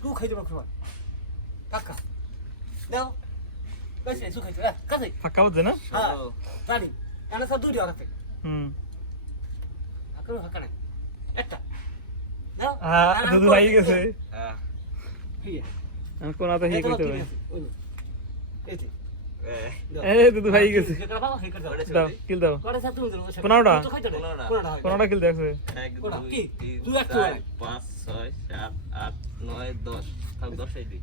তুই খাইতে পারো সময় কাকা দাও কাছে তুই খাইতে কাছে ফাঁকা বুঝছে না হ্যাঁ জানি এনে সব দুইটা আছে হুম আকার হাকা নাই একটা দাও হ্যাঁ দুধ ভাই গেছে হ্যাঁ কোন হাতে হি কইতে হবে এই যে এ, এ দুধ ভাই গেছে। এটা বাবা হে করে দাও কিল? তো। কোনটা কোনটা কিল দেখছে দিই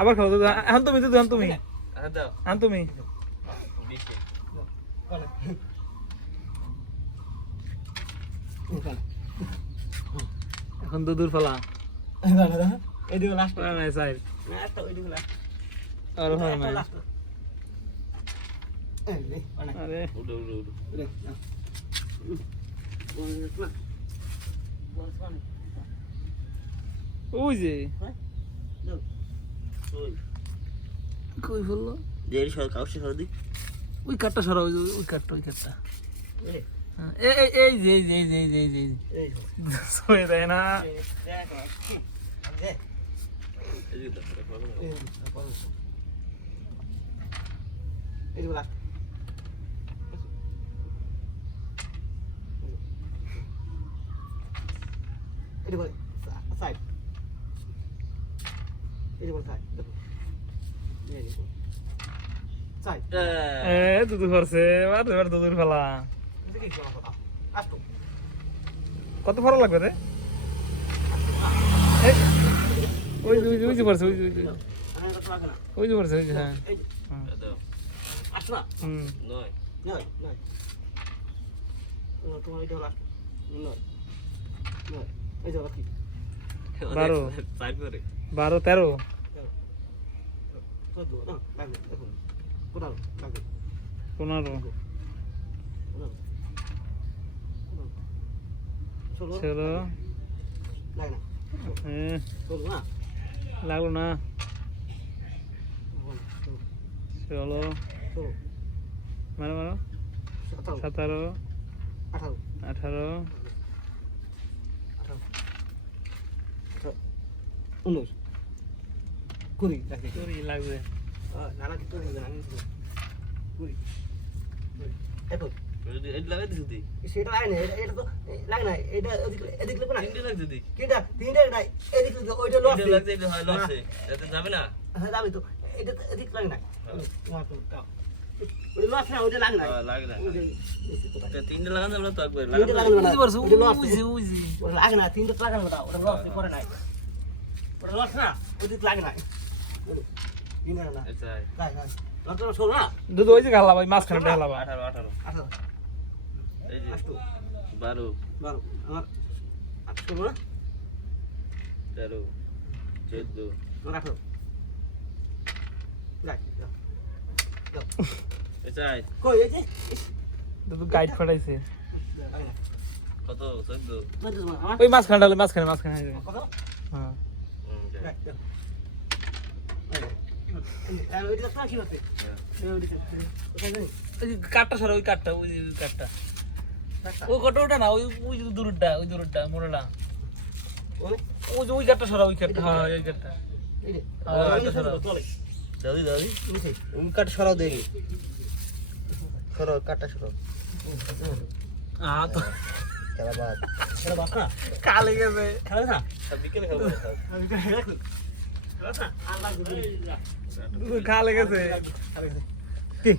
আবার খাও এখন তুমি এখন তুমি। হ্যাঁ দাও। এখন তুমি। এখন ফলা। এই দিও লাস্ট। না না সাইড না একটা ওই দিও লাস্ট। আর হয় না উড়ো উড়ো উড়ো ওই যে কই ফেলল দেরি সর কাউসে সর দি ওই কাটটা সরা ওই ওই কাটটা ওই কাটটা এই হ্যাঁ, এই এই এই যে এই যে এই যে এই যে এই দেয় না এই এই যে বল লাস্ট এই দিও সাইড এই দিও সাইড দেখো। এই দিও সাইড এ দুধু করছে এবার এবার দুধুর ফেলা কত ভালো লাগবে রে? ওই যে, ওই যে, ওই যে পড়ছে ওই যে, ওই ওই যে পড়ছে ওই যে হ্যাঁ। আসো না? নয়। নয় নয়। তোমার এটা লাস্ট নয়। নয়। এই যাও রাখি বারো। বারো তেরো। পনেরো ষোলো। ষোলো। লাগে না। ষোলো না। লাগল না। ষোলো। মারো মারো সতেরো। সতেরো। আঠারো। আঠারো। আঠারো। আঠারো। উনিশ। কুড়ি কুড়ি লাগবে। নানা কিছু কুড়ি। একুশ এটা লাগাই সেটা না এটা তো লাগে না এটা এদিক এদিক লাগবে না? তিনটে লাগছে দি। কিটা তিনটে নাই এদিক লাগবে ওইটা লস লাগছে এটা হয় লসে যাবে না? হ্যাঁ যাবে তো। এটা তো এদিক লাগে না তোমার তো দাও ওই লস না ওইটা লাগে না। হ্যাঁ, তিনটে লাগান যাবে না তো একবার? লাগান লাগে না। ওটা তিনটে লাগে না দাও ওটা লস করে নাই। ওটা লস না ওদিক লাগে না আচ্ছা দুধ ওই যে খালাবা ওই মাঝখানে ঢালাবা আঠারো আঠারো। আঠারো। এই যে বারো। বারো। আমার আট না? তেরো। চোদ্দ। আঠারো। গাইড ফাটাইছে ওই মাঝখানে ঢালে মাঝখানে মাঝখানে হয়ে। হ্যাঁ হ্যাঁ। ওইটা ওখানে যাই ওই যে কাঠটা সরা ওই কাঠটা ওই কাঠটা। ওই কটা ওটা না ওই ওই যে দূরটা ওই দূরটা মোড়াটা। ওই? ওই কাঠটা সরা ওই কাঠটা হ্যাঁ ওই কাঠটা। দাদি দাদি কাট সরাও দেখি। সরাও কাটটা সরাও। কালে গেছে। খেলা না বিকেলে খেলা খালে গেছে। খালা গেছে। কি?